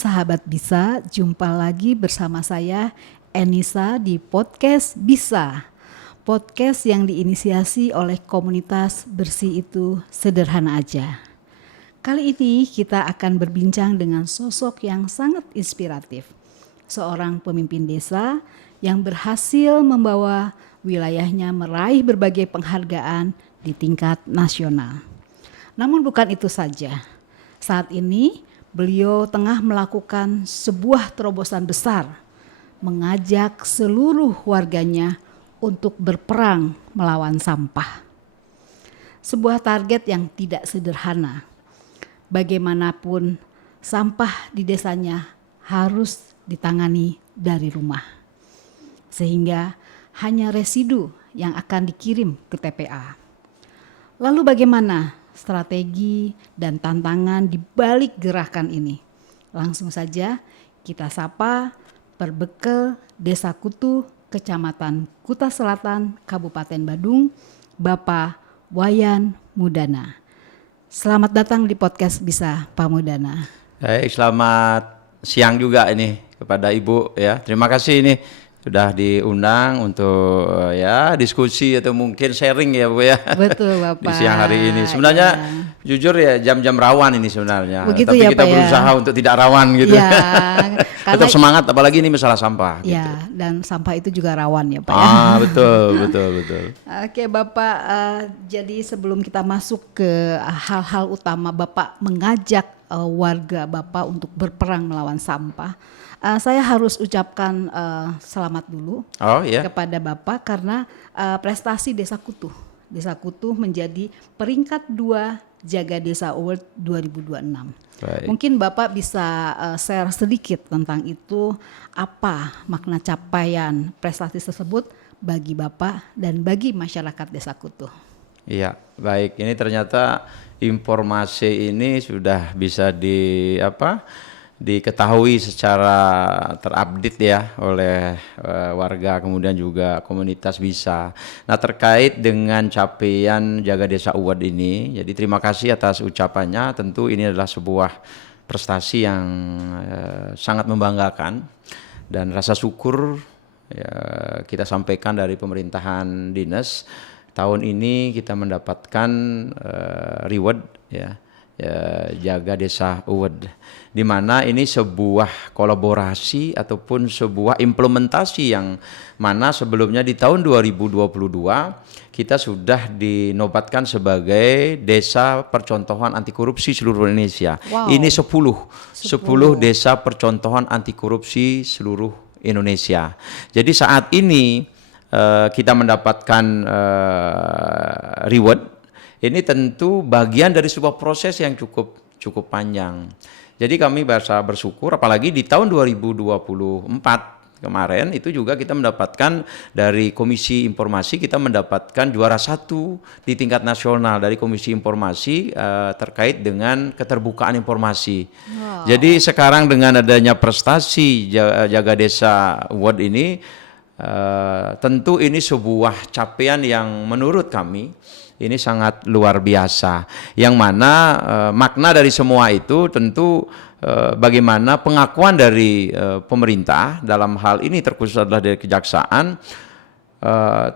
sahabat Bisa, jumpa lagi bersama saya Enisa di podcast Bisa. Podcast yang diinisiasi oleh komunitas Bersih Itu Sederhana Aja. Kali ini kita akan berbincang dengan sosok yang sangat inspiratif. Seorang pemimpin desa yang berhasil membawa wilayahnya meraih berbagai penghargaan di tingkat nasional. Namun bukan itu saja. Saat ini beliau tengah melakukan sebuah terobosan besar, mengajak seluruh warganya untuk berperang melawan sampah. Sebuah target yang tidak sederhana. Bagaimanapun sampah di desanya harus ditangani dari rumah. Sehingga hanya residu yang akan dikirim ke TPA. Lalu bagaimana strategi dan tantangan di balik gerakan ini? Langsung saja kita sapa Perbekel Desa Kutuh, Kecamatan Kuta Selatan, Kabupaten Badung, Bapak Wayan Mudana. Selamat datang di podcast Bisa, Pak Mudana. Baik, selamat siang juga ini kepada Ibu ya. Terima kasih ini sudah diundang untuk ya diskusi atau mungkin sharing ya Bu ya. Betul Bapak. Di siang hari ini. Sebenarnya jujur ya jam-jam rawan ini sebenarnya. Begitu tapi ya, kita Pak, berusaha untuk tidak rawan gitu. Ya, tetap semangat apalagi ini masalah sampah ya, gitu. dan sampah itu juga rawan ya Pak betul. Oke Bapak, jadi sebelum kita masuk ke hal-hal utama, Bapak mengajak warga Bapak untuk berperang melawan sampah. Saya harus ucapkan selamat dulu kepada Bapak karena prestasi Desa Kutuh. Desa Kutuh menjadi peringkat 2 Jaga Desa Award 2026. Baik. Mungkin Bapak bisa share sedikit tentang itu, apa makna capaian prestasi tersebut bagi Bapak dan bagi masyarakat Desa Kutuh. Iya, baik. Ini ternyata informasi ini sudah bisa diketahui secara terupdate ya oleh warga, kemudian juga komunitas Bisa. Nah, terkait dengan capaian Jaga Desa Award ini, jadi terima kasih atas ucapannya. Tentu ini adalah sebuah prestasi yang sangat membanggakan dan rasa syukur ya, kita sampaikan dari pemerintahan dinas. Tahun ini kita mendapatkan reward ya, Jaga Desa Award, di mana ini sebuah kolaborasi ataupun sebuah implementasi yang mana sebelumnya di tahun 2022 kita sudah dinobatkan sebagai desa percontohan anti korupsi seluruh Indonesia. Wow. Ini 10 desa percontohan anti korupsi seluruh Indonesia. Jadi saat ini kita mendapatkan reward. Ini tentu bagian dari sebuah proses yang cukup panjang. Jadi kami bersyukur, apalagi di tahun 2024 kemarin itu juga kita mendapatkan dari Komisi Informasi, kita mendapatkan juara 1 di tingkat nasional dari Komisi Informasi terkait dengan keterbukaan informasi. Wow. Jadi sekarang dengan adanya prestasi Jaga Desa Award ini, tentu ini sebuah capaian yang menurut kami ini sangat luar biasa, yang mana makna dari semua itu tentu bagaimana pengakuan dari pemerintah dalam hal ini terkhusus adalah dari kejaksaan,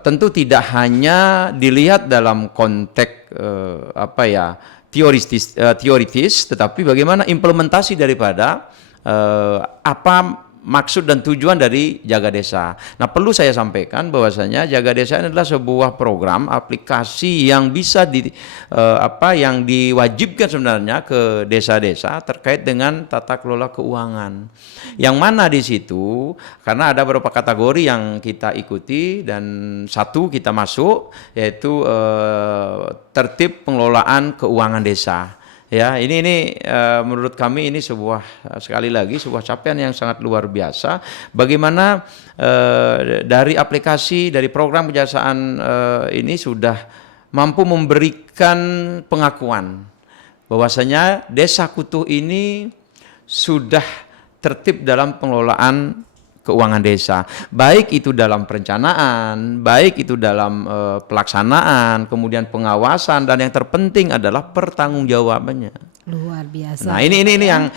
tentu tidak hanya dilihat dalam konteks teoritis, tetapi bagaimana implementasi daripada apa maksud dan tujuan dari Jaga Desa. Nah, perlu saya sampaikan bahwasanya Jaga Desa ini adalah sebuah program aplikasi yang bisa yang diwajibkan sebenarnya ke desa-desa terkait dengan tata kelola keuangan. Yang mana di situ karena ada beberapa kategori yang kita ikuti dan satu kita masuk, yaitu tertib pengelolaan keuangan desa. Ya, ini menurut kami ini sekali lagi sebuah capaian yang sangat luar biasa. Bagaimana dari aplikasi dari program kejaksaan ini sudah mampu memberikan pengakuan bahwasanya Desa Kutuh ini sudah tertib dalam pengelolaan keuangan desa, baik itu dalam perencanaan, baik itu dalam pelaksanaan, kemudian pengawasan, dan yang terpenting adalah pertanggungjawabannya. Luar biasa. Nah, ini yang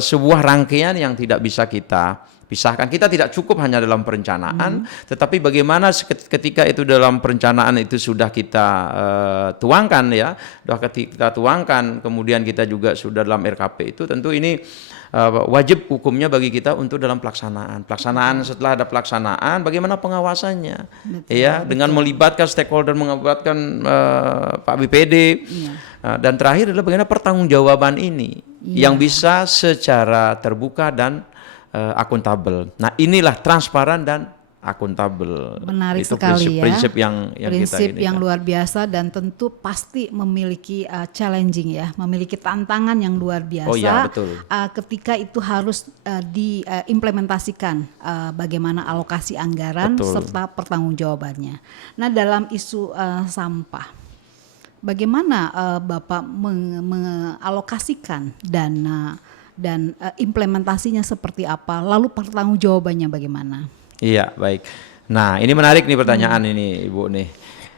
sebuah rangkaian yang tidak bisa kita pisahkan. Kita tidak cukup hanya dalam perencanaan, tetapi bagaimana ketika itu dalam perencanaan itu sudah kita tuangkan ya, sudah kita tuangkan, kemudian kita juga sudah dalam RKP itu, tentu ini wajib hukumnya bagi kita untuk dalam pelaksanaan. Setelah ada pelaksanaan, bagaimana pengawasannya? Dengan melibatkan stakeholder, melibatkan Pak BPD. Dan terakhir adalah bagaimana pertanggungjawaban ini yang bisa secara terbuka dan akuntabel. Nah, inilah transparan dan akuntabel. Menarik itu sekali prinsip ya. Prinsip yang kita luar biasa, dan tentu pasti memiliki challenging ya, memiliki tantangan yang luar biasa. Oh ya, betul. Ketika itu harus diimplementasikan, bagaimana alokasi anggaran serta pertanggungjawabannya. Nah, dalam isu sampah, bagaimana Bapak mengalokasikan dana dan implementasinya seperti apa? Lalu pertanggungjawabannya bagaimana? Iya, baik. Nah, ini menarik nih pertanyaan ini, Ibu nih.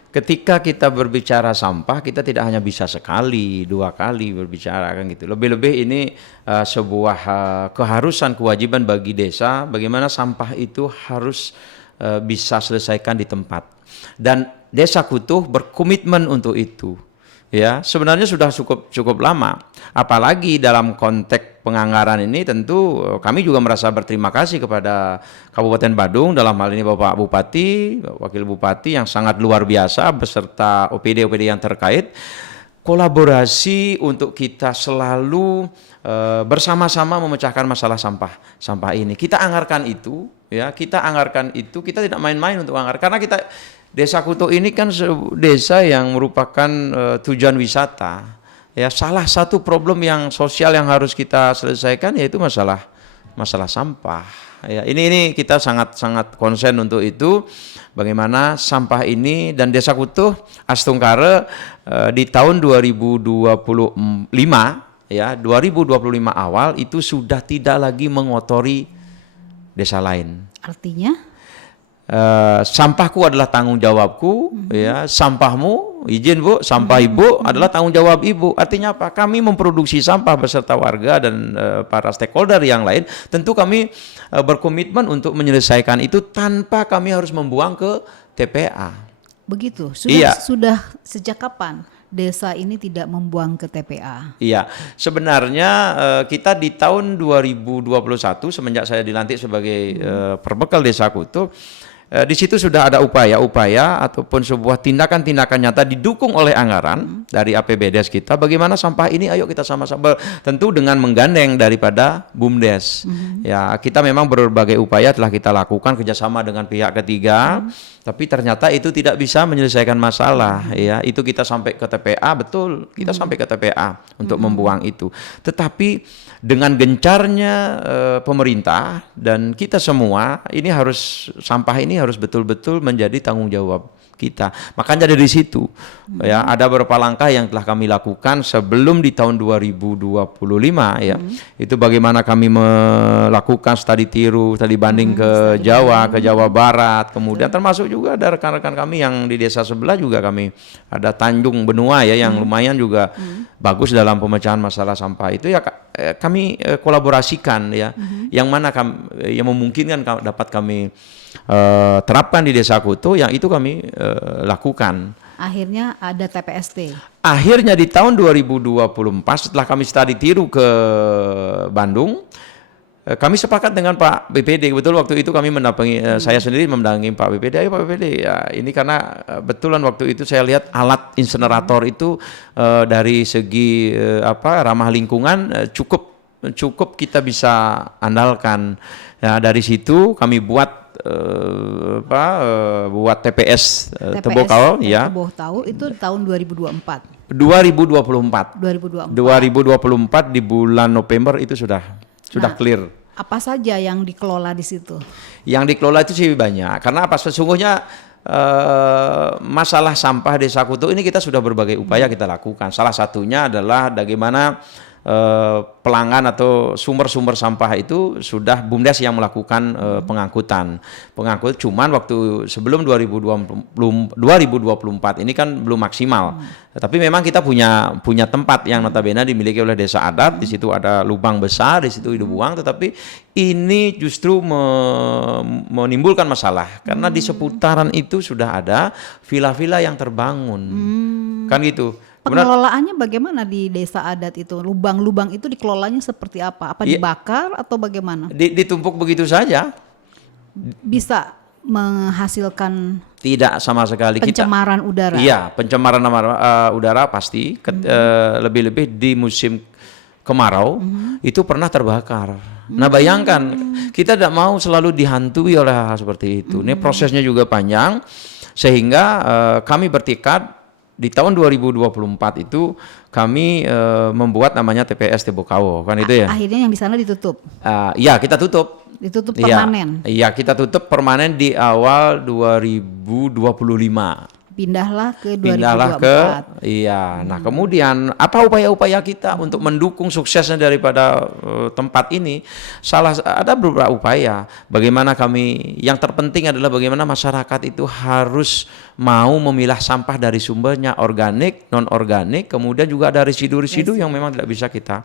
Ketika kita berbicara sampah, kita tidak hanya bisa sekali, 2 kali berbicara kan gitu. Lebih-lebih ini sebuah keharusan, kewajiban bagi desa, bagaimana sampah itu harus bisa selesaikan di tempat. Dan Desa Kutuh berkomitmen untuk itu. Ya, sebenarnya sudah cukup lama. Apalagi dalam konteks penganggaran ini, tentu kami juga merasa berterima kasih kepada Kabupaten Badung, dalam hal ini Bapak Bupati, Wakil Bupati yang sangat luar biasa beserta OPD-OPD yang terkait, kolaborasi untuk kita selalu bersama-sama memecahkan masalah sampah ini. Kita anggarkan itu, kita tidak main-main untuk anggar, karena Desa Kutuh ini kan desa yang merupakan tujuan wisata. Ya, salah satu problem yang sosial yang harus kita selesaikan yaitu masalah sampah. Ya, ini kita sangat konsen untuk itu. Bagaimana sampah ini, dan Desa Kutuh Astungkare di tahun 2025 awal itu sudah tidak lagi mengotori desa lain. Artinya? Sampahku adalah tanggung jawabku, ya, sampahmu, izin Bu, sampah Ibu adalah tanggung jawab Ibu. Artinya apa? Kami memproduksi sampah beserta warga dan para stakeholder yang lain. Tentu kami berkomitmen untuk menyelesaikan itu tanpa kami harus membuang ke TPA. Begitu. Iya. Sudah sejak kapan desa ini tidak membuang ke TPA? Iya, sebenarnya kita di tahun 2021 semenjak saya dilantik sebagai perbekal Desa Kutuh, di situ sudah ada upaya ataupun sebuah tindakan-tindakan nyata didukung oleh anggaran dari APBDes kita. Bagaimana sampah ini, ayo kita sama-sama, tentu dengan menggandeng daripada BUMDes. Ya, kita memang berbagai upaya telah kita lakukan kerjasama dengan pihak ketiga, tapi ternyata itu tidak bisa menyelesaikan masalah. Ya, itu kita sampai ke TPA, betul, kita sampai ke TPA untuk membuang itu. Tetapi dengan gencarnya pemerintah dan kita semua, ini sampah ini harus betul-betul menjadi tanggung jawab kita. Makanya dari situ ya ada beberapa langkah yang telah kami lakukan sebelum di tahun 2025 ya. Itu bagaimana kami melakukan studi tiru, studi banding ke Jawa Barat, kemudian termasuk juga ada rekan-rekan kami yang di desa sebelah juga kami ada Tanjung Benua ya yang lumayan juga bagus dalam pemecahan masalah sampah itu ya, kami kolaborasikan ya. Yang mana yang memungkinkan dapat kami terapkan di Desa Kutuh, yang itu kami lakukan. Akhirnya ada TPST. Akhirnya di tahun 2024 setelah kami studi tiru ke Bandung, kami sepakat dengan Pak BPD. Betul, waktu itu kami mendampingi, saya sendiri mendampingi Pak BPD. Ayo Pak BPD, ya ini karena betulan waktu itu saya lihat alat insenerator itu dari segi ramah lingkungan cukup kita bisa andalkan. Ya, dari situ kami buat buat TPS Tebokau ya. Tebokau itu tahun 2024. 2024 di bulan November itu sudah clear. Apa saja yang dikelola di situ? Yang dikelola itu sih banyak. Karena apa? Sesungguhnya masalah sampah Desa Kutuh ini kita sudah berbagai upaya kita lakukan. Salah satunya adalah bagaimana pelanggan atau sumber-sumber sampah itu sudah BUMDes yang melakukan pengangkutan. Cuman waktu sebelum 2024 ini kan belum maksimal. Tapi memang kita punya tempat yang notabene dimiliki oleh desa adat. Di situ ada lubang besar, di situ dibuang. Tetapi ini justru menimbulkan masalah karena di seputaran itu sudah ada villa-villa yang terbangun, kan gitu. Pengelolaannya bagaimana di desa adat itu? Lubang-lubang itu dikelolanya seperti apa? Apa dibakar atau bagaimana? Ditumpuk begitu saja. Bisa menghasilkan tidak sama sekali pencemaran udara. Iya, pencemaran udara pasti. Lebih-lebih di musim kemarau itu pernah terbakar. Nah bayangkan kita tidak mau selalu dihantui oleh hal seperti itu. Ini prosesnya juga panjang sehingga kami bertekad di tahun 2024 itu kami membuat namanya TPS Tebokawo, kan itu ya. Akhirnya yang di sana ditutup. Iya, kita tutup. Ditutup permanen. Iya, kita tutup permanen di awal 2025. Pindahlah ke 2024. Nah kemudian apa upaya-upaya kita untuk mendukung suksesnya daripada tempat ini? Ada beberapa upaya. Bagaimana yang terpenting adalah bagaimana masyarakat itu harus mau memilah sampah dari sumbernya, organik, non organik, kemudian juga ada residu-residu yang memang tidak bisa kita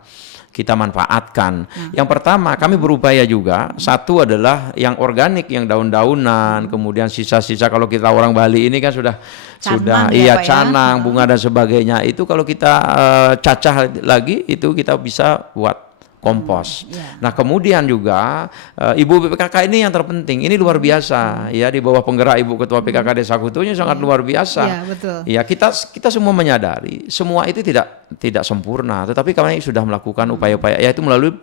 manfaatkan. Yang pertama kami berupaya juga, satu adalah yang organik, yang daun-daunan, kemudian sisa-sisa kalau kita orang Bali ini kan sudah canang, bunga dan sebagainya, itu kalau kita cacah lagi itu kita bisa buat kompos. Nah kemudian juga Ibu PKK ini yang terpenting, ini luar biasa ya, di bawah penggerak Ibu Ketua PKK Desa Kutunya sangat luar biasa. Iya, betul. Ya kita semua menyadari semua itu tidak sempurna, tetapi kami sudah melakukan upaya-upaya yaitu melalui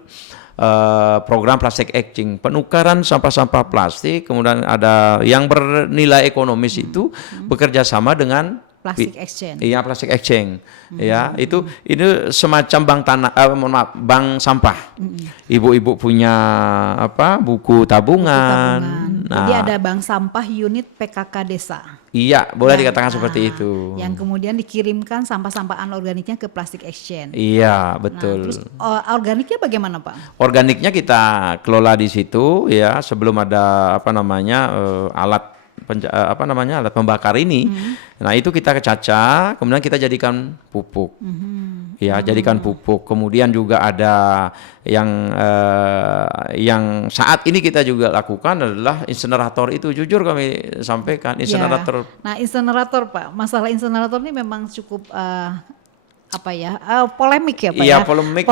program plastik exchange, penukaran sampah-sampah plastik, kemudian ada yang bernilai ekonomis itu bekerja sama dengan plastik exchange. Iya, plastik exchange. Ya, ini semacam bank sampah. Ibu-ibu punya buku tabungan. Nah, jadi ada bank sampah unit PKK desa. Iya, boleh dikatakan seperti itu. Yang kemudian dikirimkan sampah-sampah anorganiknya ke plastik exchange. Iya, betul. Terus organiknya bagaimana, Pak? Organiknya kita kelola di situ ya, sebelum ada alat pembakar ini. Nah itu kita kecacah, kemudian kita jadikan pupuk. Ya, jadikan pupuk. Kemudian juga ada yang saat ini kita juga lakukan adalah insenerator itu. Jujur kami sampaikan insenerator. Ya. Nah insenerator Pak, masalah insenerator ini memang cukup polemik ya Pak. Iya, polemik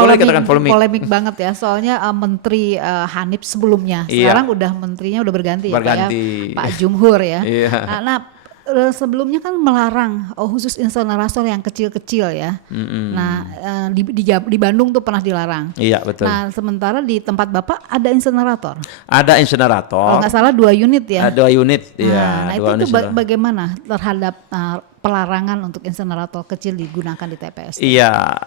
banget ya. Soalnya Menteri Hanif sebelumnya, sekarang menterinya udah berganti. Ya Pak, Pak Jumhur ya. Iya. Nah sebelumnya kan melarang khusus insenerator yang kecil-kecil ya. Nah di Bandung tuh pernah dilarang. Iya, betul. Nah sementara di tempat Bapak ada insenerator. Ada insenerator. Kalau nggak salah 2 unit ya. 2 unit. Nah itu bagaimana terhadap pelarangan untuk insenerator kecil digunakan di TPS? Iya.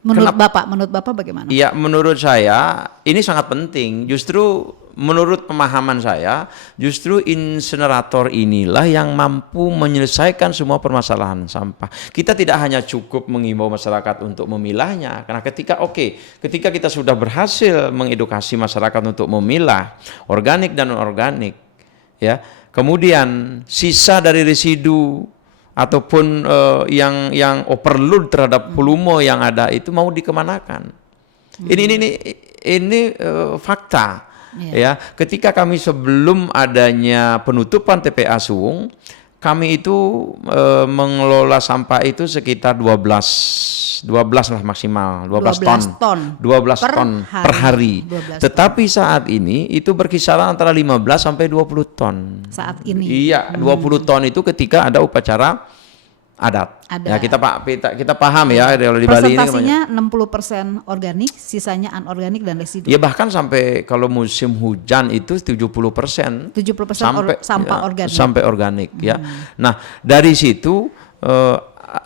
Menurut Bapak bagaimana? Iya, menurut saya ini sangat penting. Justru menurut pemahaman saya, justru insenerator inilah yang mampu menyelesaikan semua permasalahan sampah. Kita tidak hanya cukup mengimbau masyarakat untuk memilahnya, karena ketika kita sudah berhasil mengedukasi masyarakat untuk memilah organik dan non-organik, ya, kemudian sisa dari residu ataupun yang overload terhadap volume yang ada itu mau dikemanakan. Ini fakta. Ya, ketika kami sebelum adanya penutupan TPA Suwung, kami itu mengelola sampah itu sekitar 12 lah maksimal, 12 ton per hari. Tetapi saat ini itu berkisaran antara 15 sampai 20 ton. Saat ini. Iya, 20 ton itu ketika ada upacara adat. Ya, kita paham ya kalau di Bali ini. Presentasinya 60% organik, sisanya anorganik dan residu. Ya bahkan sampai kalau musim hujan itu 70%. 70% sampah organik. Sampai organik ya. Nah, dari situ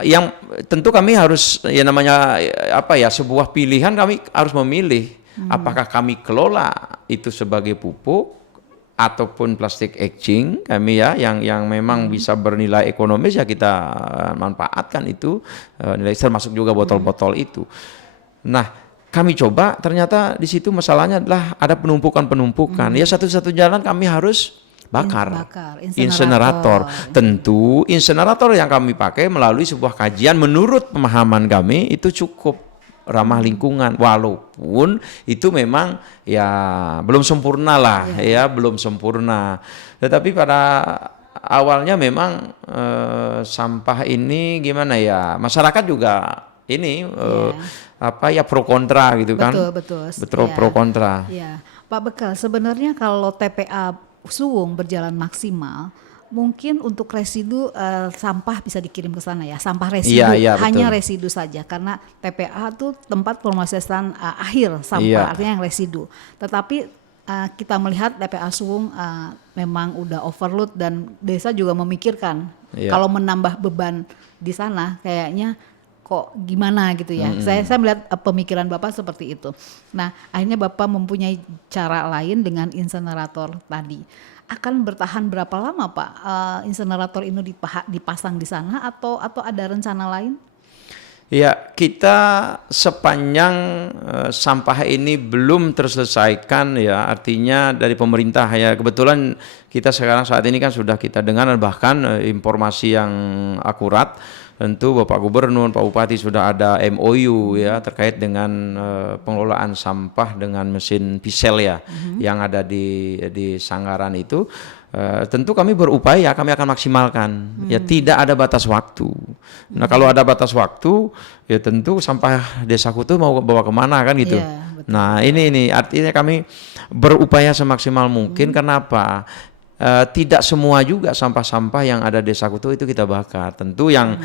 yang tentu kami harus sebuah pilihan, kami harus memilih apakah kami kelola itu sebagai pupuk ataupun plastik exchange kami ya, yang memang bisa bernilai ekonomis ya kita manfaatkan itu nilai, termasuk juga botol-botol itu. Nah, kami coba ternyata di situ masalahnya adalah ada penumpukan. Ya satu-satu jalan kami harus bakar. Insenerator. Tentu insenerator yang kami pakai melalui sebuah kajian menurut pemahaman kami itu cukup ramah lingkungan, walaupun itu memang ya belum sempurna lah, ya belum sempurna. Tetapi pada awalnya memang sampah ini gimana ya, masyarakat juga ini apa ya pro kontra gitu kan. Betul pro kontra. Ya. Pak Bekal, sebenarnya kalau TPA Suwung berjalan maksimal, mungkin untuk residu sampah bisa dikirim ke sana ya, sampah residu, hanya residu saja, karena TPA itu tempat pemrosesan akhir sampah, artinya yang residu. Tetapi kita melihat TPA Suwung memang udah overload dan desa juga memikirkan kalau menambah beban di sana kayaknya kok gimana gitu ya. Saya melihat pemikiran Bapak seperti itu. Nah, akhirnya Bapak mempunyai cara lain dengan insenerator tadi. Akan bertahan berapa lama Pak insenerator ini dipasang di sana atau ada rencana lain? Ya, kita sepanjang sampah ini belum terselesaikan ya, artinya dari pemerintah ya, kebetulan kita sekarang saat ini kan sudah kita dengar bahkan informasi yang akurat. Tentu Bapak Gubernur, Pak Bupati sudah ada MOU ya terkait dengan pengelolaan sampah dengan mesin pisel ya yang ada di Sanggaran itu. Tentu kami berupaya, kami akan maksimalkan. Ya tidak ada batas waktu. Nah kalau ada batas waktu, ya tentu sampah desaku itu mau bawa kemana kan gitu. Nah ini artinya kami berupaya semaksimal mungkin. Kenapa? Tidak semua juga sampah-sampah yang ada desa Kutu itu kita bakar. Tentu yang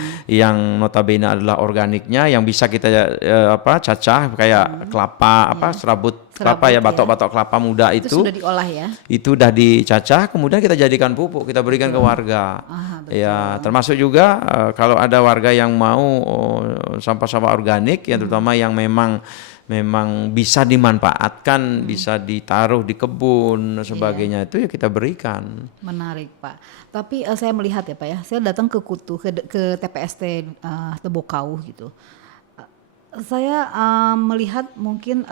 notabene adalah organiknya yang bisa kita cacah kayak kelapa serabut kelapa ya, batok-batok kelapa muda itu sudah diolah ya. Itu udah dicacah kemudian kita jadikan pupuk, kita berikan ke warga. Ya, termasuk juga kalau ada warga yang mau sampah-sampah organik ya, terutama yang memang bisa dimanfaatkan, bisa ditaruh di kebun sebagainya, itu ya kita berikan. Menarik Pak. Tapi saya melihat ya Pak ya, saya datang ke Kutu ke TPST Tebokau gitu. Saya melihat mungkin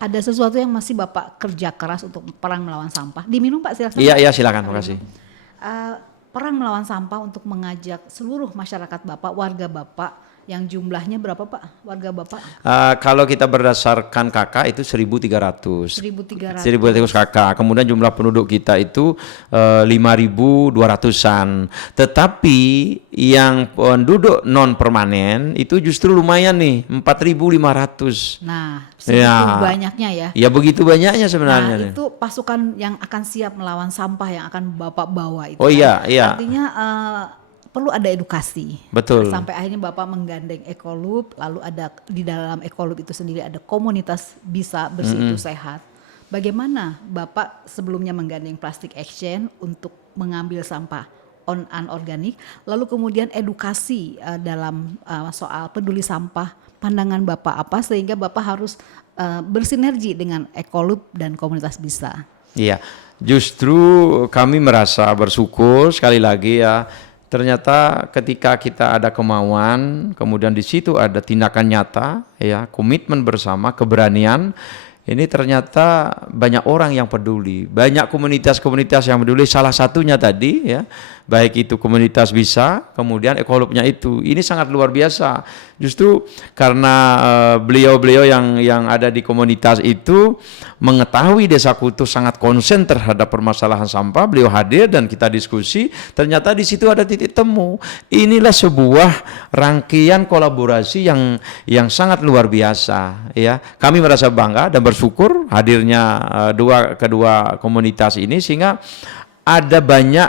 ada sesuatu yang masih Bapak kerja keras untuk perang melawan sampah. Diminum Pak silakan. Iya silakan, terima kasih. Perang melawan sampah untuk mengajak seluruh masyarakat Bapak, warga Bapak, yang jumlahnya berapa Pak, warga Bapak? Kalau kita berdasarkan KK itu 1.300 KK. Kemudian jumlah penduduk kita itu 5.200-an. Tetapi yang penduduk non permanen itu justru lumayan nih, 4.500. Nah, segitu banyaknya ya. Ya begitu banyaknya sebenarnya. Nah, itu pasukan yang akan siap melawan sampah yang akan Bapak bawa itu. Oh iya. Artinya perlu ada edukasi. Betul. Sampai akhirnya Bapak menggandeng Ekolub, lalu ada di dalam Ekolub itu sendiri ada komunitas Bisa Bersih Itu Sehat. Bagaimana Bapak sebelumnya menggandeng Plastic Action untuk mengambil sampah anorganik, lalu kemudian edukasi dalam soal peduli sampah, pandangan Bapak apa sehingga Bapak harus bersinergi dengan Ekolub dan komunitas Bisa? Iya, justru kami merasa bersyukur sekali lagi ya. Ternyata ketika kita ada kemauan, kemudian di situ ada tindakan nyata, ya, komitmen bersama, keberanian, ini ternyata banyak orang yang peduli, banyak komunitas-komunitas yang peduli. Salah satunya tadi, ya, baik itu komunitas Bisa, kemudian Ekolubnya itu, ini sangat luar biasa. Justru karena beliau-beliau yang ada di komunitas itu mengetahui Desa Kutu sangat konsen terhadap permasalahan sampah, beliau hadir dan kita diskusi. Ternyata di situ ada titik temu. Inilah sebuah rangkaian kolaborasi yang sangat luar biasa. Ya, kami merasa bangga dan bersyukur hadirnya kedua komunitas ini sehingga ada banyak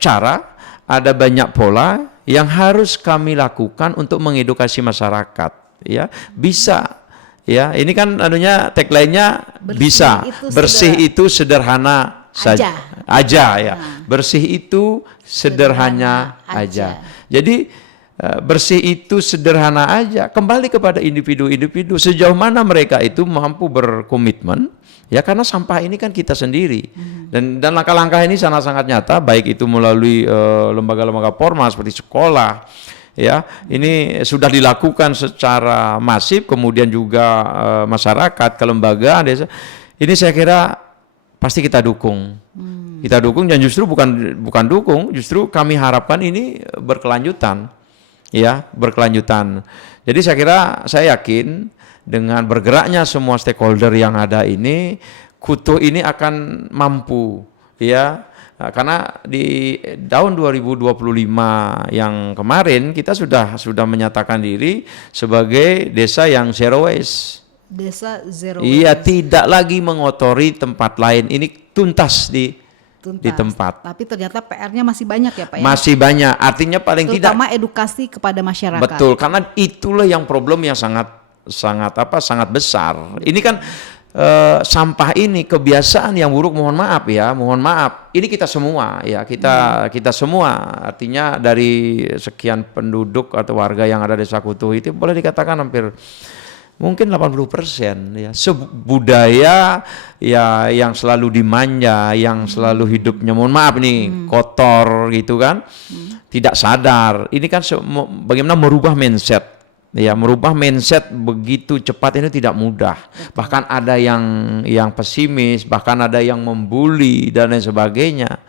cara, ada banyak pola yang harus kami lakukan untuk mengedukasi masyarakat, ya. Bisa, ya, ini kan anunya tagline-nya bisa, bersih itu sederhana aja ya. Bersih itu sederhana aja. Jadi bersih itu sederhana aja, kembali kepada individu-individu sejauh mana mereka itu mampu berkomitmen, ya, karena sampah ini kan kita sendiri. Dan langkah-langkah ini sangat-sangat nyata, baik itu melalui lembaga-lembaga formal seperti sekolah, ya. Ini sudah dilakukan secara masif, kemudian juga masyarakat, kelembagaan desa. Ini saya kira pasti kita dukung. Kita dukung, dan justru bukan dukung, justru kami harapkan ini berkelanjutan. Ya, berkelanjutan. Jadi saya yakin dengan bergeraknya semua stakeholder yang ada ini, Kutuh ini akan mampu, ya. Karena di tahun 2025 yang kemarin kita sudah menyatakan diri sebagai desa yang zero waste. Desa zero Iya, waste. tidak lagi mengotori tempat lain. Ini tuntas di tempat. Tapi ternyata PR-nya masih banyak ya Pak ya? Masih banyak. Artinya paling terutama edukasi kepada masyarakat. Betul, karena itulah yang problem yang sangat besar. Ini kan sampah ini kebiasaan yang buruk, mohon maaf. Ini kita semua ya, kita semua. Artinya dari sekian penduduk atau warga yang ada di Desa Kutuh itu boleh dikatakan hampir mungkin 80% ya, budaya ya yang selalu dimanja, yang selalu hidupnya mohon maaf nih kotor gitu kan, tidak sadar. Ini kan bagaimana merubah mindset. Ya, merubah mindset begitu cepat ini tidak mudah. Bahkan ada yang pesimis, bahkan ada yang membuli dan lain sebagainya.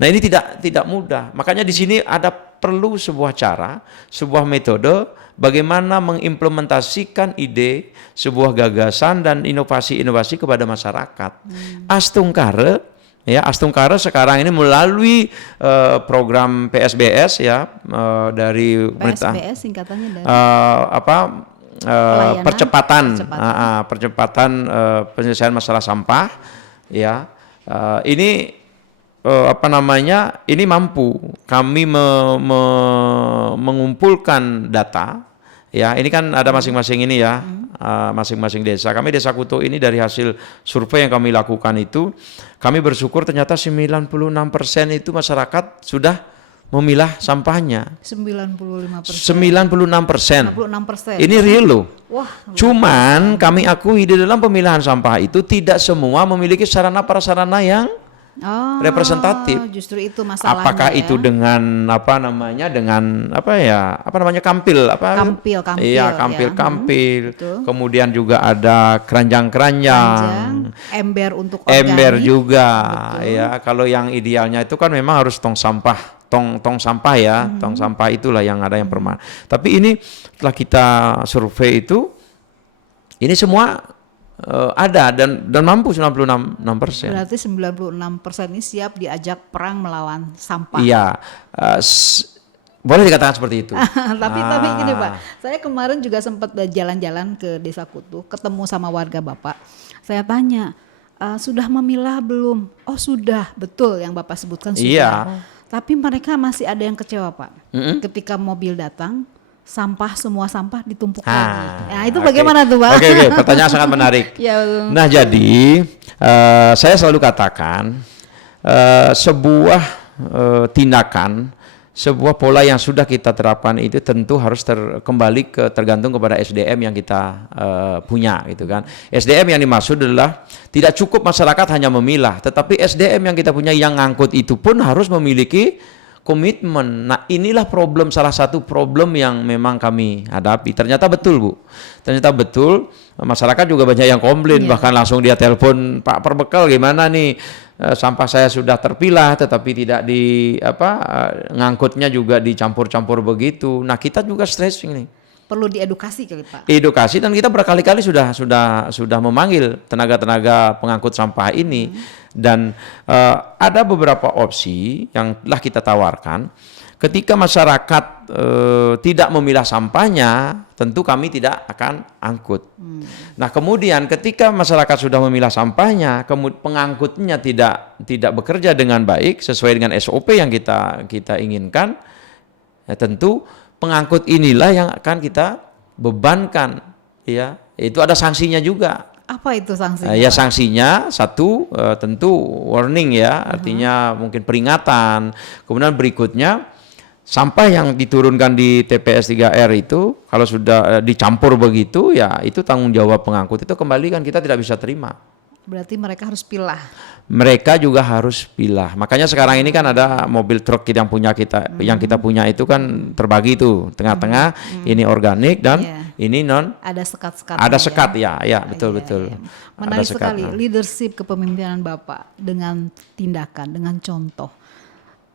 Nah, ini tidak mudah. Makanya di sini ada perlu sebuah cara, sebuah metode bagaimana mengimplementasikan ide, sebuah gagasan dan inovasi-inovasi kepada masyarakat. Astungkare sekarang ini melalui program PSBS ya, dari pemerintah. PSBS singkatannya dari percepatan penyelesaian masalah sampah ya. Ini ini mampu kami mengumpulkan data ya. Ini kan ada masing-masing ini ya, masing-masing desa. Kami Desa Kutuh ini dari hasil survei yang kami lakukan itu, kami bersyukur ternyata 96% itu masyarakat sudah memilah sampahnya. 95%. 96%. Ini real loh. Wah. Cuman kami akui di dalam pemilahan sampah itu tidak semua memiliki sarana prasarana yang representatif. Justru itu masalahnya. Apakah ya? itu dengan kampil kampil. Kemudian juga ada keranjang, ember untuk organik. Ember juga. Betul. Ya, kalau yang idealnya itu kan memang harus tong sampah ya. Tong sampah itulah yang ada yang permanen. Tapi ini setelah kita survei itu, ini semua ada dan mampu 96%. Berarti 96% ini siap diajak perang melawan sampah. Iya, boleh dikatakan seperti itu. tapi gini Pak, saya kemarin juga sempat jalan-jalan ke Desa Kutuh, ketemu sama warga Bapak. Saya tanya, sudah memilah belum? Oh sudah, betul yang Bapak sebutkan sudah. Iya. Tapi mereka masih ada yang kecewa Pak. Ketika mobil datang, semua sampah ditumpuk lagi. Nah itu bagaimana tuh Pak? Oke, pertanyaan sangat menarik. Ya, nah jadi saya selalu katakan sebuah tindakan, sebuah pola yang sudah kita terapkan itu tentu harus kembali tergantung kepada SDM yang kita punya gitu kan. SDM yang dimaksud adalah tidak cukup masyarakat hanya memilah, tetapi SDM yang kita punya yang ngangkut itu pun harus memiliki komitmen. Nah inilah salah satu problem yang memang kami hadapi. Ternyata betul Bu, masyarakat juga banyak yang komplain, bahkan langsung dia telepon, Pak Perbekal gimana nih, sampah saya sudah terpilah tetapi tidak ngangkutnya juga dicampur-campur begitu. Nah kita juga stressing nih. Perlu diedukasi kali Pak. Edukasi, dan kita berkali-kali sudah memanggil tenaga-tenaga pengangkut sampah ini. Dan ada beberapa opsi yang telah kita tawarkan. Ketika masyarakat tidak memilah sampahnya, tentu kami tidak akan angkut. Nah kemudian ketika masyarakat sudah memilah sampahnya, pengangkutnya tidak bekerja dengan baik sesuai dengan SOP yang kita inginkan, ya tentu pengangkut inilah yang akan kita bebankan, ya. Itu ada sanksinya juga. Apa itu sanksinya? Ya sanksinya satu tentu warning ya, artinya mungkin peringatan. Kemudian berikutnya sampah yang diturunkan di TPS 3R itu kalau sudah dicampur begitu ya itu tanggung jawab pengangkut, itu kembali kan kita tidak bisa terima. Berarti mereka harus pilah. Mereka juga harus pilah. Makanya sekarang ini kan ada mobil truk yang punya kita, yang kita punya itu kan terbagi tuh tengah-tengah. Ini organik dan ini non. Ada sekat-sekat. Ada sekat ya, betul. Menarik Ada sekat, sekali leadership kepemimpinan Bapak dengan tindakan, dengan contoh.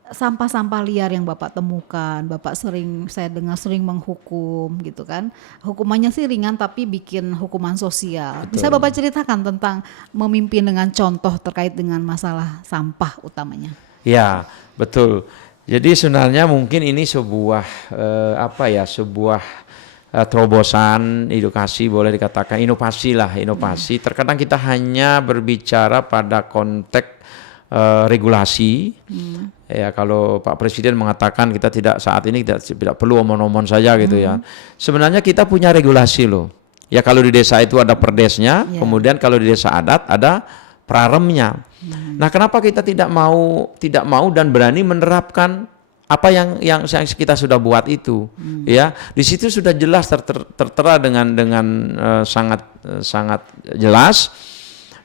Sampah-sampah liar yang Bapak temukan, Bapak saya dengar sering menghukum gitu kan. Hukumannya sih ringan tapi bikin hukuman sosial. Bisa Bapak ceritakan tentang memimpin dengan contoh terkait dengan masalah sampah utamanya? Ya, betul. Jadi sebenarnya mungkin ini sebuah sebuah terobosan edukasi, boleh dikatakan inovasi. Terkadang kita hanya berbicara pada konteks regulasi. Ya, kalau Pak Presiden mengatakan kita saat ini tidak perlu omong-omong saja gitu ya. Sebenarnya kita punya regulasi loh. Ya, kalau di desa itu ada perdesnya, kemudian kalau di desa adat ada praremnya. Nah, kenapa kita tidak mau dan berani menerapkan apa yang kita sudah buat itu? Ya, di situ sudah jelas tertera dengan sangat jelas.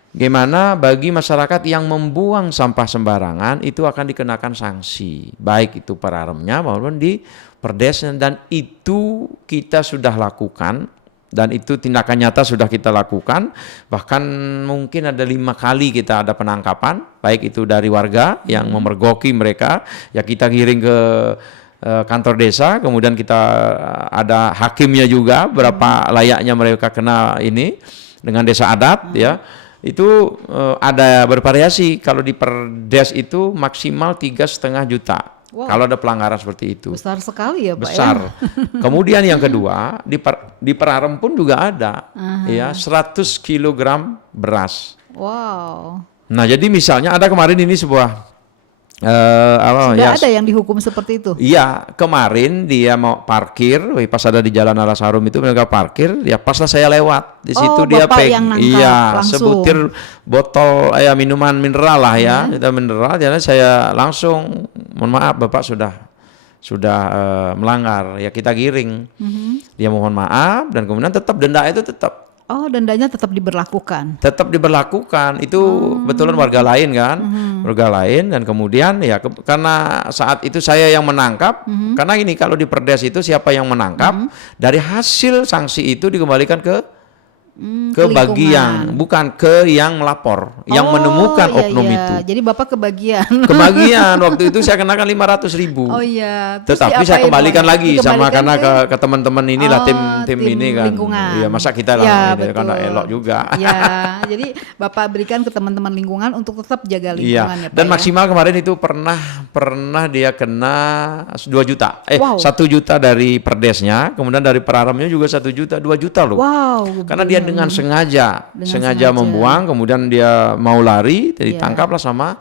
Gimana bagi masyarakat yang membuang sampah sembarangan itu akan dikenakan sanksi, baik itu praremnya maupun di perdesnya, dan itu kita sudah lakukan dan itu tindakan nyata sudah kita lakukan. Bahkan mungkin ada 5 kali kita ada penangkapan, baik itu dari warga yang memergoki mereka, ya kita giring ke kantor desa, kemudian kita ada hakimnya juga berapa layaknya mereka kena ini dengan desa adat ya. Itu ada bervariasi. Kalau di perdes itu maksimal 3,5 juta. Wow. Kalau ada pelanggaran seperti itu. Besar sekali ya Pak. Besar. Ya? Kemudian yang kedua di prarem pun juga ada, ya 100 kilogram beras. Wow. Nah jadi misalnya ada kemarin ini sebuah sudah ada yang dihukum seperti itu? Iya, kemarin dia mau parkir, pas ada di Jalan Alasarum itu mereka parkir, ya paslah saya lewat di situ dia sebutir botol minuman mineral lah ya, itu mineral, jadi saya langsung, mohon maaf Bapak sudah melanggar, ya kita giring, dia mohon maaf dan kemudian tetap denda itu tetap. Oh, dendanya tetap diberlakukan. Tetap diberlakukan. Itu kebetulan warga lain kan, warga lain, dan kemudian ya karena saat itu saya yang menangkap, karena ini kalau di perdes itu siapa yang menangkap, dari hasil sanksi itu dikembalikan ke bagi yang bukan ke yang melapor, yang menemukan oknum itu. Jadi Bapak kebagian. Kebagian waktu itu saya kenakan 500.000. Oh iya. Tetapi saya kembalikan lagi sama karena ke teman-teman inilah tim ini kan. Lingkungan. Iya, masa kita lah ini kan elok juga. Ya, jadi Bapak berikan ke teman-teman lingkungan untuk tetap jaga lingkungan ya Pak. Dan maksimal kemarin itu pernah dia kena 2 juta. 1 juta dari perdesnya, kemudian dari praremnya juga 1 juta, 2 juta loh. Wow. Karena dia dengan sengaja membuang, kemudian dia mau lari, ditangkaplah sama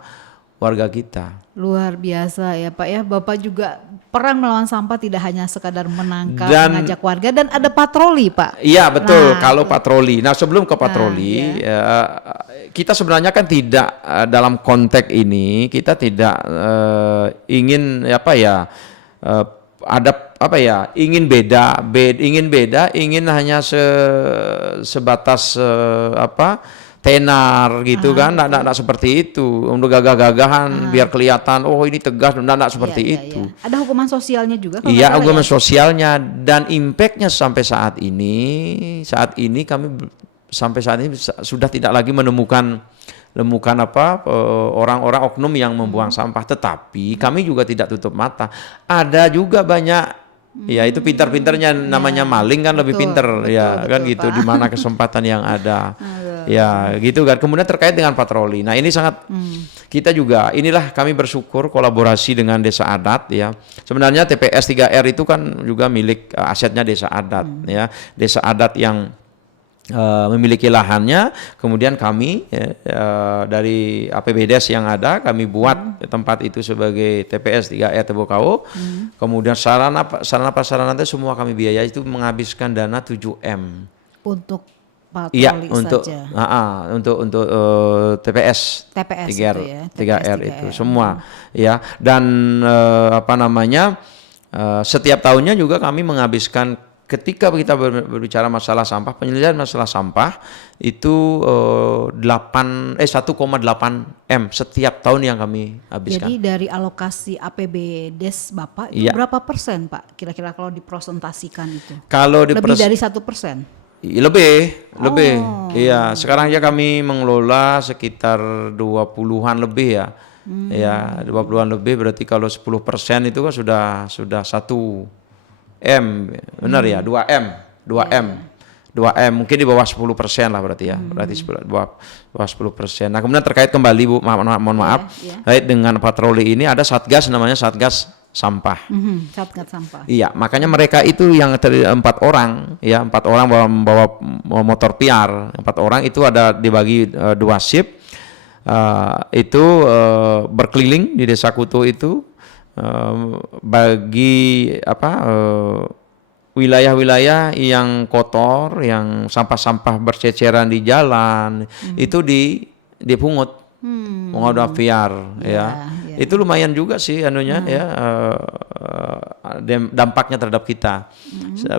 warga kita. Luar biasa ya Pak ya. Bapak juga perang melawan sampah tidak hanya sekadar menangkap, mengajak warga, dan ada patroli Pak. Iya betul, kalau patroli. Nah sebelum ke patroli, kita sebenarnya kan tidak dalam konteks ini, kita tidak ingin ingin hanya sebatas tenar gitu kan, enggak seperti itu, untuk gagah-gagahan biar kelihatan ini tegas, enggak seperti itu. Ada hukuman sosialnya juga? Iya, hukuman sosialnya, dan impactnya sampai saat ini kami sudah tidak lagi menemukan orang-orang oknum yang membuang sampah, tetapi kami juga tidak tutup mata. Ada juga banyak, ya itu pintar-pintarnya, namanya maling kan, lebih pintar ya kan gitu, di mana kesempatan yang ada. Ya gitu kan. Kemudian terkait dengan patroli. Nah, ini sangat kita juga, inilah kami bersyukur kolaborasi dengan desa adat ya. Sebenarnya TPS 3R itu kan juga milik asetnya desa adat ya. Desa adat yang memiliki lahannya, kemudian kami dari APBDes yang ada, kami buat tempat itu sebagai TPS 3R Tebokau. Kemudian sarana itu semua kami biayai, itu menghabiskan dana 7M untuk patroli saja. Untuk TPS 3R itu semua ya. Dan setiap tahunnya juga kami menghabiskan ketika kita berbicara masalah sampah, penyelesaian masalah sampah itu 1,8 M setiap tahun yang kami habiskan. Jadi dari alokasi APBDes Bapak itu Iya. berapa persen Pak? Kira-kira kalau dipresentasikan itu? Kalau Lebih dari 1%? lebih. Iya, sekarang ya kami mengelola sekitar 20-an lebih ya. Ya, 20-an lebih berarti kalau 10% itu kan sudah 1 M, benar ya, 2 M, mungkin di bawah 10% lah berarti ya, berarti bawah 10%. Nah kemudian terkait kembali Bu, mohon maaf, terkait dengan patroli ini ada satgas namanya Satgas Sampah. Satgas sampah. Iya, makanya mereka itu yang terdiri 4 orang, ya 4 orang bawa motor piar, 4 orang itu ada dibagi 2 shift, itu berkeliling di Desa Kutu itu. Bagi wilayah-wilayah yang kotor, yang sampah-sampah berceceran di jalan, itu dipungut, mengodah piar, ya. Itu lumayan juga sih anunya ya, dampaknya terhadap kita.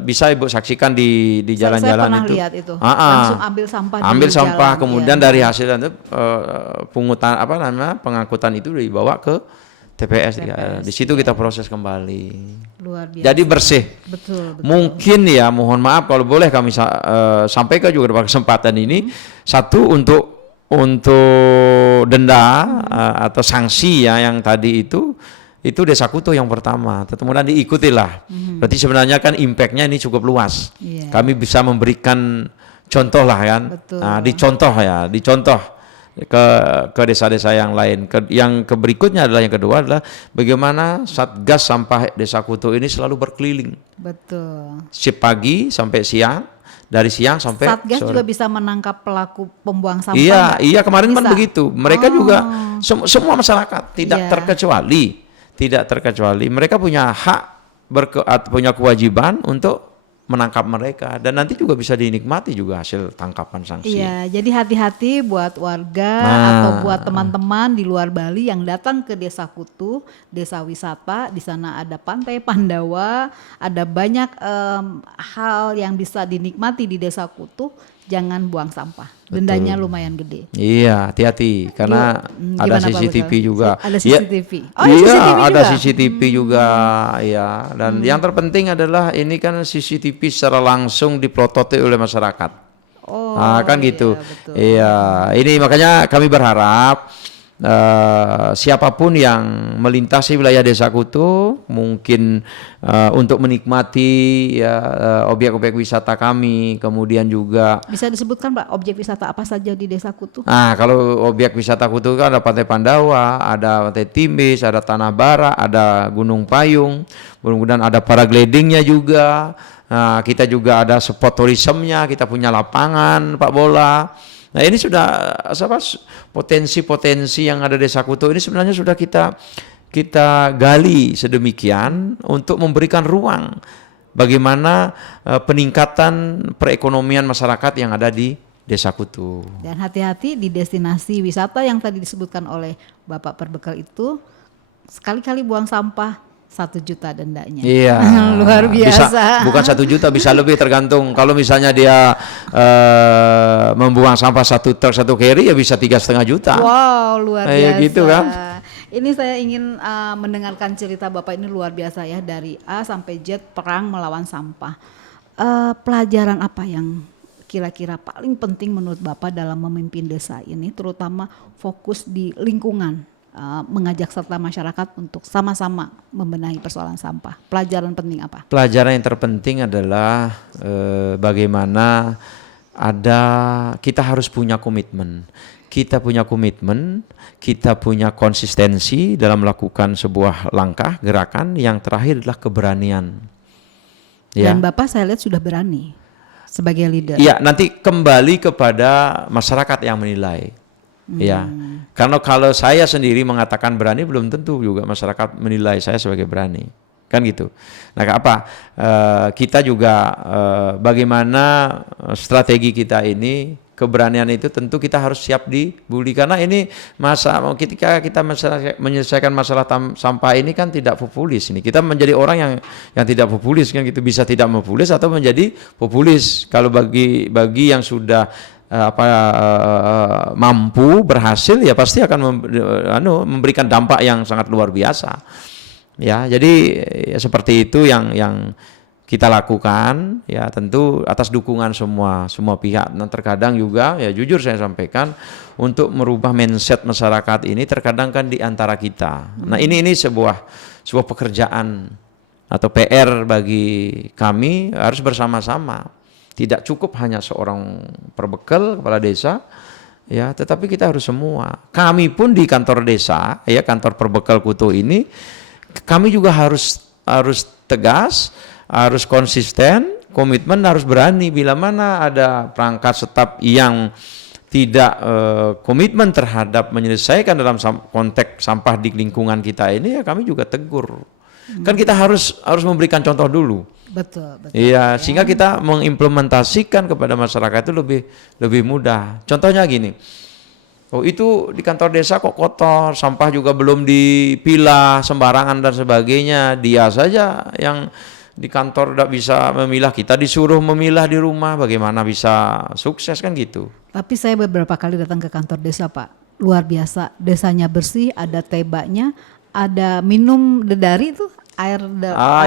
Bisa Ibu saksikan di jalan-jalan itu. Lihat itu. Langsung ambil sampah. Ambil di sampah, jalan, kemudian dari hasil itu pungutan pengangkutan itu dibawa ke TPS. Ya. Di situ kita proses kembali. Luar biasa. Jadi bersih. Betul. Mungkin ya, mohon maaf kalau boleh kami sampaikan juga pada kesempatan ini, satu untuk denda atau sanksi ya yang tadi itu Desa Kutu yang pertama. Kemudian diikutilah. Berarti sebenarnya kan impactnya ini cukup luas. Kami bisa memberikan contoh lah kan. Nah, dicontoh ke desa-desa yang lain. Yang berikutnya adalah yang kedua adalah bagaimana Satgas Sampah Desa Kutu ini selalu berkeliling. Betul. Shift pagi sampai siang, dari siang sampai Satgas sore. juga bisa menangkap pelaku pembuang sampah. Iya kemarin kan Bisa? begitu. Mereka juga semua masyarakat tidak terkecuali mereka punya hak punya kewajiban untuk menangkap mereka, dan nanti juga bisa dinikmati juga hasil tangkapan sanksi. Iya, jadi hati-hati buat warga atau buat teman-teman di luar Bali yang datang ke Desa Kutu, desa wisata. Di sana ada Pantai Pandawa, ada banyak hal yang bisa dinikmati di Desa Kutu. Jangan buang sampah. Dendanya lumayan gede. Iya, hati-hati karena ada CCTV juga. Ada CCTV. Ada CCTV juga, ya. Dan yang terpenting adalah ini kan CCTV secara langsung diplototi oleh masyarakat. Kan gitu. Betul. Iya, ini makanya kami berharap siapapun yang melintasi wilayah Desa Kutu mungkin untuk menikmati objek-objek wisata kami, kemudian juga bisa disebutkan Pak objek wisata apa saja di Desa Kutu? Nah, kalau objek wisata Kutu kan ada Pantai Pandawa, ada Pantai Timbis, ada Tanah Bara, ada Gunung Payung, kemudian ada paraglidingnya juga. Nah, kita juga ada spot tourismnya, kita punya lapangan Pak Bola. Nah, ini sudah potensi-potensi yang ada di Desa Kutu ini sebenarnya sudah kita gali sedemikian untuk memberikan ruang bagaimana peningkatan perekonomian masyarakat yang ada di Desa Kutu. Dan hati-hati di destinasi wisata yang tadi disebutkan oleh Bapak Perbekal itu, sekali-kali buang sampah 1 juta dendanya. Iya. Luar biasa. Bukan 1 juta, bisa lebih tergantung. Kalau misalnya dia membuang sampah 1 truk 1 carry ya bisa 3,5 juta. Wow, luar biasa. Gitu kan? Ini saya ingin mendengarkan cerita Bapak ini luar biasa ya, dari A sampai Z perang melawan sampah. Pelajaran apa yang kira-kira paling penting menurut Bapak dalam memimpin desa ini, terutama fokus di lingkungan, mengajak serta masyarakat untuk sama-sama membenahi persoalan sampah. Pelajaran penting apa? Pelajaran yang terpenting adalah bagaimana kita harus punya komitmen. Kita punya komitmen, kita punya konsistensi dalam melakukan sebuah langkah, gerakan. Yang terakhir adalah keberanian. Ya. Dan Bapak saya lihat sudah berani sebagai leader. Iya, nanti kembali kepada masyarakat yang menilai. Ya, karena kalau saya sendiri mengatakan berani, belum tentu juga masyarakat menilai saya sebagai berani, kan gitu. Nah, kita juga bagaimana strategi kita ini keberanian itu tentu kita harus siap dibully, karena ini ketika kita menyelesaikan masalah sampah ini kan tidak populis, ini kita menjadi orang yang tidak populis kan gitu, bisa tidak populis atau menjadi populis. Kalau bagi yang sudah mampu berhasil ya pasti akan memberikan dampak yang sangat luar biasa. Ya, jadi ya, seperti itu yang kita lakukan ya, tentu atas dukungan semua pihak. Dan terkadang juga ya jujur saya sampaikan, untuk merubah mindset masyarakat ini terkadang kan di antara kita. Nah, ini sebuah pekerjaan atau PR bagi kami, harus bersama-sama. Tidak cukup hanya seorang perbekal kepala desa ya, tetapi kita harus semua. Kami pun di kantor desa ya, kantor perbekal Kuto ini, kami juga harus tegas, harus konsisten, komitmen, harus berani. Bila mana ada perangkat staf yang tidak komitmen terhadap menyelesaikan dalam konteks sampah di lingkungan kita ini, ya kami juga tegur. Kan kita harus memberikan contoh dulu. Betul. Iya, sehingga kita mengimplementasikan kepada masyarakat itu lebih mudah. Contohnya gini. Oh, itu di kantor desa kok kotor, sampah juga belum dipilah sembarangan dan sebagainya. Dia saja yang di kantor tidak bisa memilah, kita disuruh memilah di rumah, bagaimana bisa sukses kan gitu. Tapi saya beberapa kali datang ke kantor desa, Pak. Luar biasa, desanya bersih, ada tebanya, ada minum dedari tuh, air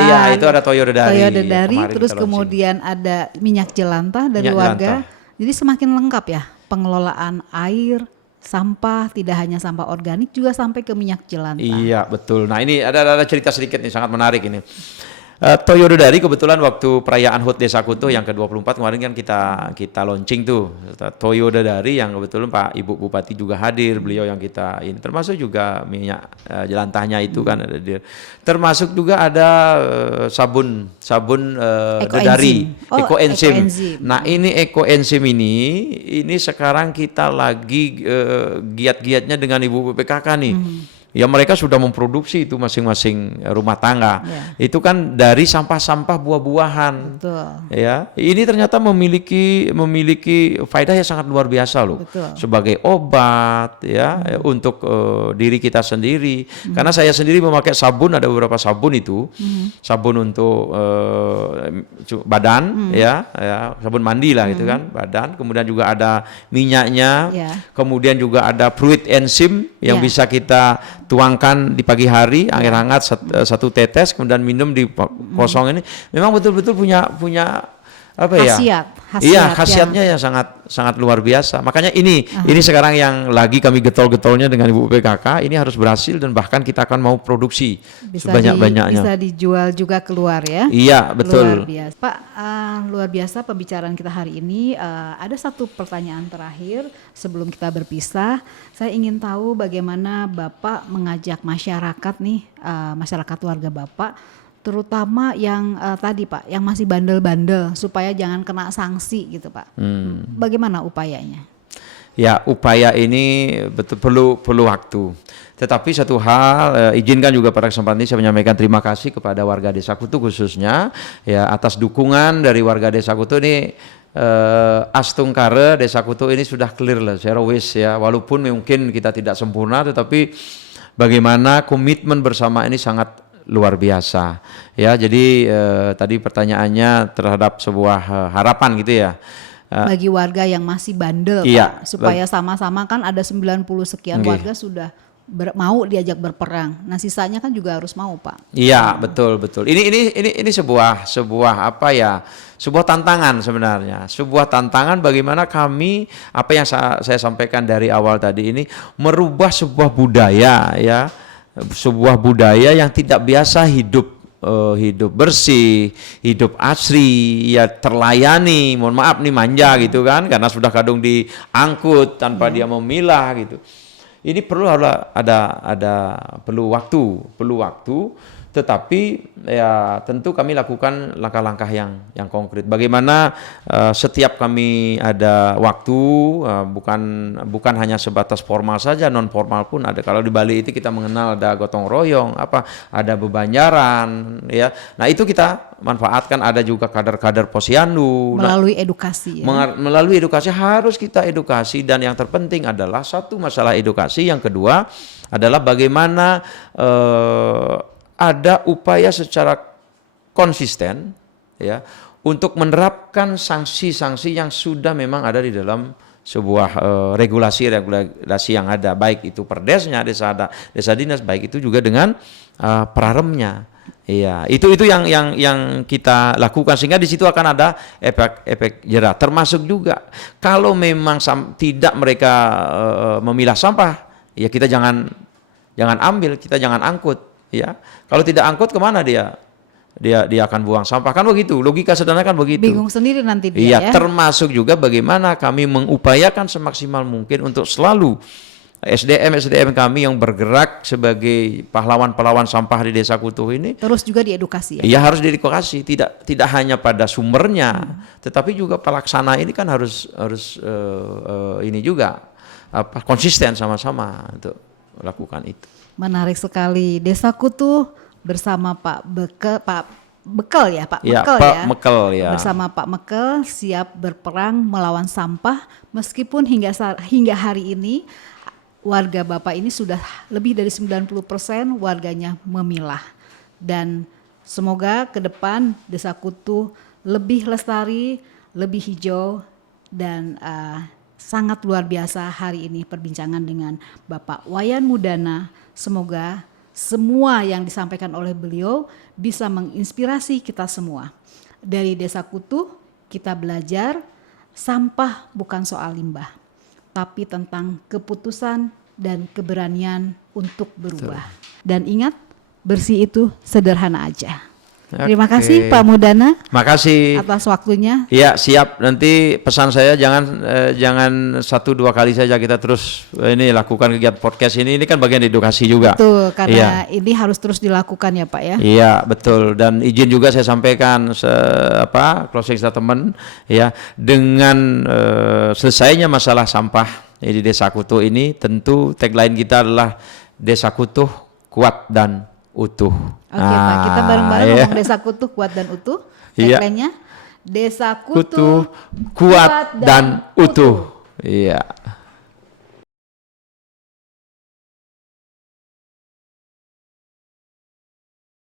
ya, itu ada toyo dedari. Terus kemudian ada minyak jelantah dari warga. Jadi semakin lengkap ya pengelolaan air, sampah, tidak hanya sampah organik, juga sampai ke minyak jelantah. Iya, betul. Nah, ini ada cerita sedikit nih, sangat menarik ini. Toyo Dedari kebetulan waktu perayaan HUT Desa Kuto yang ke-24 kemarin kan kita launching tuh Toyo Dedari, yang kebetulan Pak Ibu Bupati juga hadir, beliau yang kita ini, termasuk juga minyak jelantahnya itu kan ada, termasuk juga ada sabun Dedari, ekoenzim. Nah, ini ekoenzim ini sekarang kita lagi giat-giatnya dengan Ibu BPKK nih. Ya, mereka sudah memproduksi itu masing-masing rumah tangga. Itu kan dari sampah-sampah buah-buahan. Betul. Ya, ini ternyata memiliki faedah yang sangat luar biasa loh. Betul. Sebagai obat ya, untuk diri kita sendiri. Karena saya sendiri memakai sabun, ada beberapa sabun itu. Sabun untuk badan ya, sabun mandi lah gitu kan, badan. Kemudian juga ada minyaknya. Kemudian juga ada fruit enzim yang bisa kita tuangkan di pagi hari, air hangat satu tetes, kemudian minum di kosong. Ini memang betul-betul punya apa ya? Khasiatnya yang sangat luar biasa. Makanya ini sekarang yang lagi kami getol-getolnya dengan Ibu PKK, ini harus berhasil dan bahkan kita akan mau produksi sebanyak-banyaknya. Bisa dijual juga keluar ya? Iya, betul. Luar biasa. Pak, luar biasa pembicaraan kita hari ini. Ada satu pertanyaan terakhir sebelum kita berpisah. Saya ingin tahu bagaimana Bapak mengajak masyarakat nih, masyarakat warga Bapak, terutama yang tadi Pak, yang masih bandel-bandel, supaya jangan kena sanksi gitu Pak. Bagaimana upayanya? Ya, upaya ini betul perlu waktu. Tetapi satu hal, izinkan juga pada kesempatan ini saya menyampaikan terima kasih kepada warga Desa Kuto khususnya ya, atas dukungan dari warga Desa Kuto ini. Astungkare Desa Kuto ini sudah clear lah, zero waste ya. Walaupun mungkin kita tidak sempurna, tetapi bagaimana komitmen bersama ini sangat luar biasa ya. Jadi tadi pertanyaannya terhadap sebuah harapan gitu ya, bagi warga yang masih bandel Pak, supaya sama-sama kan ada 90 sekian warga sudah mau diajak berperang. Nah, sisanya kan juga harus mau Pak. Iya, betul. Ini sebuah apa ya? Sebuah tantangan sebenarnya. Sebuah tantangan bagaimana kami, apa yang saya sampaikan dari awal tadi ini, merubah sebuah budaya ya. Sebuah budaya yang tidak biasa hidup bersih, hidup asri, ya terlayani, mohon maaf nih manja gitu kan, karena sudah kadung diangkut tanpa dia memilah gitu. Ini perlu waktu Tetapi ya tentu kami lakukan langkah-langkah yang konkret. Bagaimana setiap kami ada waktu, bukan hanya sebatas formal saja, non formal pun ada. Kalau di Bali itu kita mengenal ada gotong royong, ada bebanjaran, ya. Nah itu kita manfaatkan. Ada juga kader-kader posyandu. Melalui edukasi. Ya? Melalui edukasi harus kita edukasi, dan yang terpenting adalah satu masalah edukasi, yang kedua adalah bagaimana ada upaya secara konsisten ya untuk menerapkan sanksi-sanksi yang sudah memang ada di dalam sebuah regulasi yang ada, baik itu perdesnya, desa dinas, baik itu juga dengan praremnya. Iya, itu yang kita lakukan, sehingga di situ akan ada efek jerah. Termasuk juga kalau memang tidak mereka memilah sampah, ya kita jangan ambil, kita jangan angkut. Ya, kalau tidak angkut kemana dia akan buang sampah, kan begitu, logika sederhana kan begitu. Bingung sendiri nanti dia. Iya, ya. termasuk juga bagaimana kami mengupayakan semaksimal mungkin untuk selalu SDM kami yang bergerak sebagai pahlawan-pahlawan sampah di Desa Kutuh ini terus juga diedukasi. Ya harus diedukasi, tidak hanya pada sumbernya, tetapi juga pelaksana ini kan harus ini juga konsisten sama-sama untuk melakukan itu. Menarik sekali. Desa Kutuh bersama Pak Mekel ya. Bersama Pak Mekel siap berperang melawan sampah, meskipun hingga hari ini warga Bapak ini sudah lebih dari 90% warganya memilah. Dan semoga ke depan Desa Kutuh lebih lestari, lebih hijau, dan sangat luar biasa hari ini perbincangan dengan Bapak Wayan Mudana. Semoga semua yang disampaikan oleh beliau bisa menginspirasi kita semua. Dari Desa Kutuh kita belajar sampah bukan soal limbah, tapi tentang keputusan dan keberanian untuk berubah. Dan ingat, bersih itu sederhana aja. Terima kasih Pak Mudana. Makasih atas waktunya. Iya, siap. Nanti pesan saya jangan 1-2 kali saja kita terus ini lakukan kegiatan podcast ini kan bagian edukasi juga. Betul, karena ini harus terus dilakukan ya Pak ya. Iya, betul. Dan izin juga saya sampaikan closing statement ya, dengan selesainya masalah sampah di Desa Kutuh ini, tentu tagline kita adalah Desa Kutuh kuat dan utuh. Oke Pak, kita bareng-bareng ngomong Desa Kutuh kuat dan utuh. Tagline-nya Desa Kutuh kuat dan utuh. Iya.